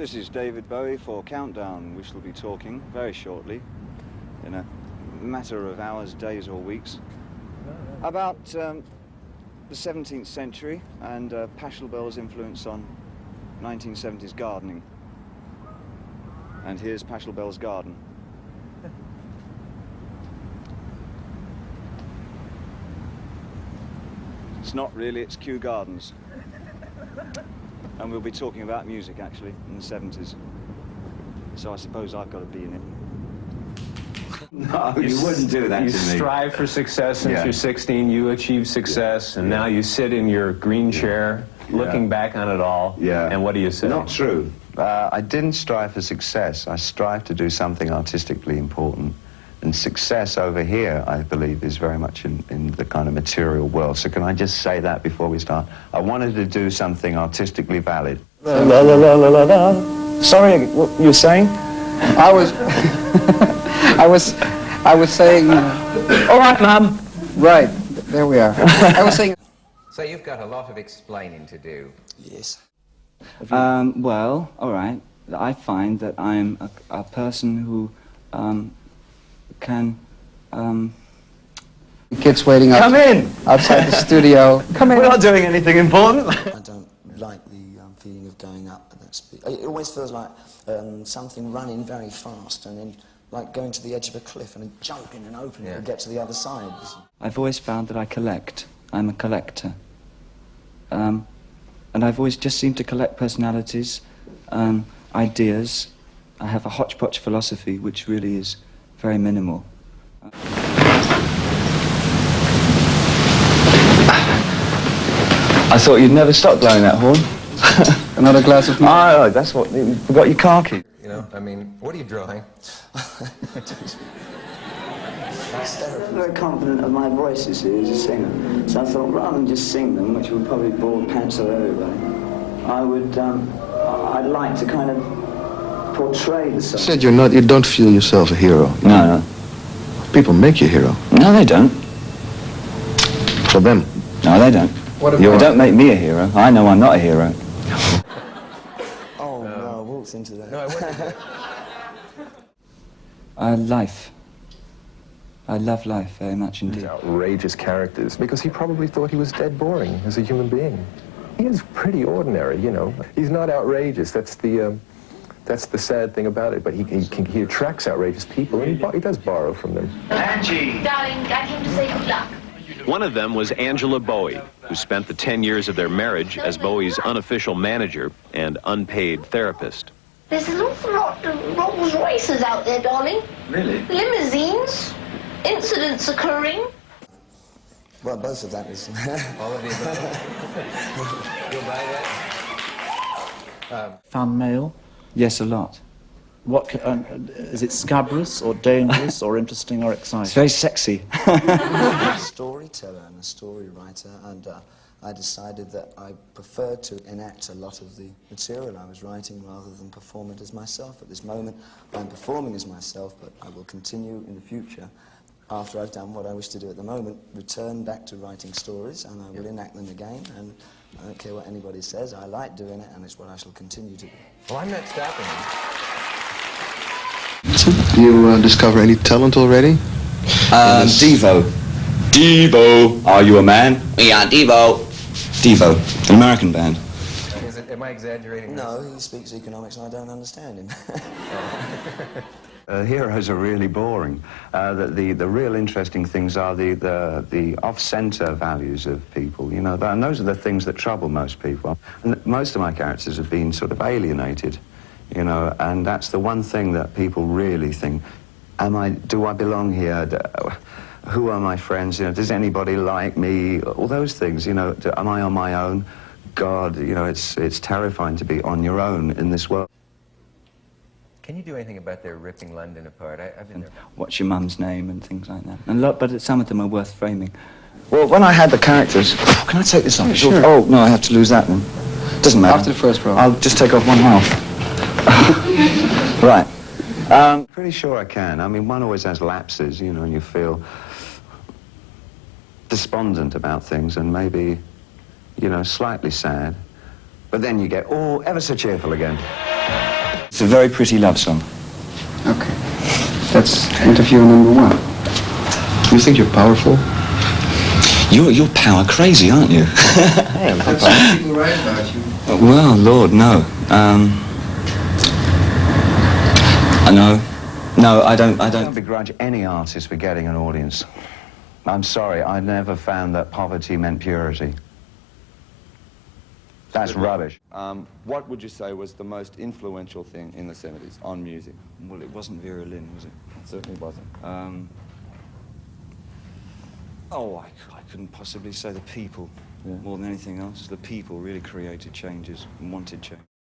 This is David Bowie for Countdown. We shall be talking very shortly, in a matter of hours, days or weeks, about the 17th century and Pachelbel's influence on 1970s gardening. And here's Pachelbel's garden. It's not really, it's Kew Gardens. And we'll be talking about music, actually, in the 70s. So I suppose I've got to be in it. No, you wouldn't do that to me. You strive for success since you're 16, you achieve success, and now you sit in your green chair, looking back on it all, and what do you say? Not true. I didn't strive for success. I strive to do something artistically important. And success over here, I believe, is very much in the kind of material world. So can I just say that before we start? I wanted to do something artistically valid. La la la la la la. Sorry, what you were saying? I was saying. All right, Mum. Right, there we are. I was saying. So you've got a lot of explaining to do. Yes. Well, all right. I find that I'm a person who can. Kids waiting Come in! outside the studio. Come in. We're not doing anything important. I don't like the feeling of going up at that speed. It always feels like something running very fast and then like going to the edge of a cliff and then jumping and opening to get to the other side. I've always found that I collect. I'm a collector. And I've always just seemed to collect personalities, ideas. I have a hodgepodge philosophy, which really is very minimal. I thought you'd never stop blowing that horn. Another glass of milk. Oh, that's what, you forgot your car key. You know, I mean, what are you drawing? I'm very confident of my voice, you see, as a singer. So I thought, rather than just sing them, which would probably bore pants of everybody, I'd like to kind of portray the song. You said you don't feel yourself a hero. No. People make you a hero. No, they don't. For them. No, they don't. They don't make me a hero. I know I'm not a hero. Oh, no, I walked into that. No, I wouldn't. Life. I love life very much indeed. Outrageous characters, because he probably thought he was dead boring as a human being. He is pretty ordinary, you know. He's not outrageous. That's the sad thing about it. But he attracts outrageous people, and he does borrow from them. Angie! Darling, I came to say good luck. One of them was Angela Bowie, who spent the 10 years of their marriage as Bowie's unofficial manager and unpaid therapist. There's an awful lot of Rolls Royces out there, darling. Really? Limousines, incidents occurring. Well, both of that is... All of the above. You'll buy that? Fan mail? Yes, a lot. What is it? Scabrous or dangerous or interesting or exciting? It's very sexy. I'm a storyteller and a story writer, and I decided that I preferred to enact a lot of the material I was writing rather than perform it as myself. At this moment, I'm performing as myself, but I will continue in the future, after I've done what I wish to do at the moment, return back to writing stories, and I will enact them again, and I don't care what anybody says. I like doing it, and it's what I shall continue to do. Well, I'm not stopping you. Do you discover any talent already? Devo. Devo! Are you a man? Yeah, Devo. Devo, an American band. Am I exaggerating? No, he speaks economics and I don't understand him. Heroes are really boring. The real interesting things are the off-center values of people, you know, and those are the things that trouble most people. And most of my characters have been sort of alienated, you know, and that's the one thing that people really think, do I belong here? Who are my friends? You know, does anybody like me? All those things, you know, am I on my own? God, you know, it's terrifying to be on your own in this world. Can you do anything about their ripping London apart? I've been there. What's your mum's name and things like that. And but some of them are worth framing. Well, when I had the characters... Oh, can I take this off? Yeah, sure. Oh, no, I have to lose that one. Doesn't matter. After the first row. I'll just take off one half. Right. Pretty sure I can. I mean, one always has lapses, you know, and you feel despondent about things and maybe, you know, slightly sad. But then you get, ever so cheerful again. It's a very pretty love song. Okay. That's interview number 1. You think you're powerful? You're power crazy, aren't you? That's what people write about you. Well, Lord, no. No, I don't begrudge any artist for getting an audience. I'm sorry, I never found that poverty meant purity. That's rubbish. What would you say was the most influential thing in the 70s on music? Well, it wasn't Vera Lynn, was it? It certainly wasn't. I couldn't possibly say the people. Yeah. More than anything else, the people really created changes and wanted change.